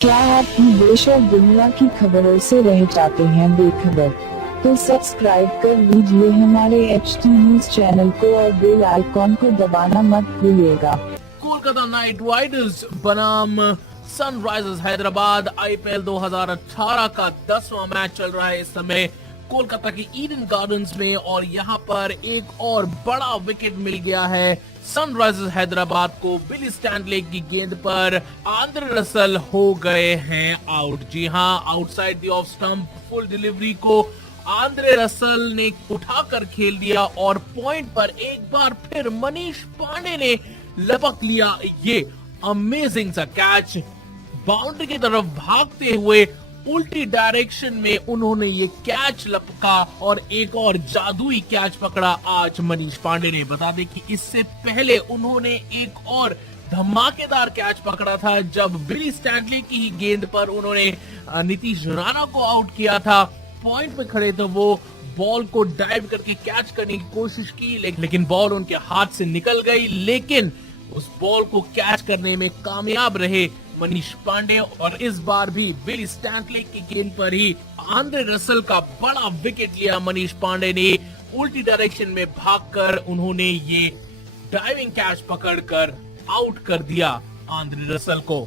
क्या आप भी देश और दुनिया की खबरों से रह जाते हैं बेखबर? तो सब्सक्राइब कर लीजिए हमारे HT न्यूज चैनल को और बेल आइकॉन को दबाना मत भूलिएगा। कोलकाता नाइट राइडर्स बनाम सनराइजर्स हैदराबाद IPL 2018 का 10वां मैच चल रहा है इस समय कोलकाता के ईडन गार्डन्स में, और यहाँ पर एक और बड़ा विकेट मिल गया है सनराइजर्स हैदराबाद को। बिली स्टैंडले की गेंद पर आंद्रे रसल हो गए हैं आउट। जी हाँ, outside the off stump full delivery को आंद्रे रसल ने उठाकर खेल दिया और पॉइंट पर एक बार फिर मनीष पांडे ने लपक लिया ये अमेजिंग सा कैच। बाउंड्री की तरफ भागते हुए उल्टी डायरेक्शन में उन्होंने ये कैच लपका और एक और जादुई कैच पकड़ा आज मनीष पांडे ने। बता दें कि इससे पहले उन्होंने एक और धमाकेदार कैच पकड़ा था जब बिली स्टैंडले की ही गेंद पर उन्होंने नीतीश राणा को आउट किया था। पॉइंट पे खड़े थे वो, बॉल को डाइव करके कैच करने की कोशिश की लेकिन बॉल उनके हाथ से निकल गई, लेकिन उस बॉल को कैच करने में कामयाब रहे मनीष पांडे। और इस बार भी बिली स्टैंडले की गेंद पर ही आंद्रे रसल का बड़ा विकेट लिया मनीष पांडे ने। उल्टी डायरेक्शन में भागकर उन्होंने ये डाइविंग कैच पकड़कर आउट कर दिया आंद्रे रसल को।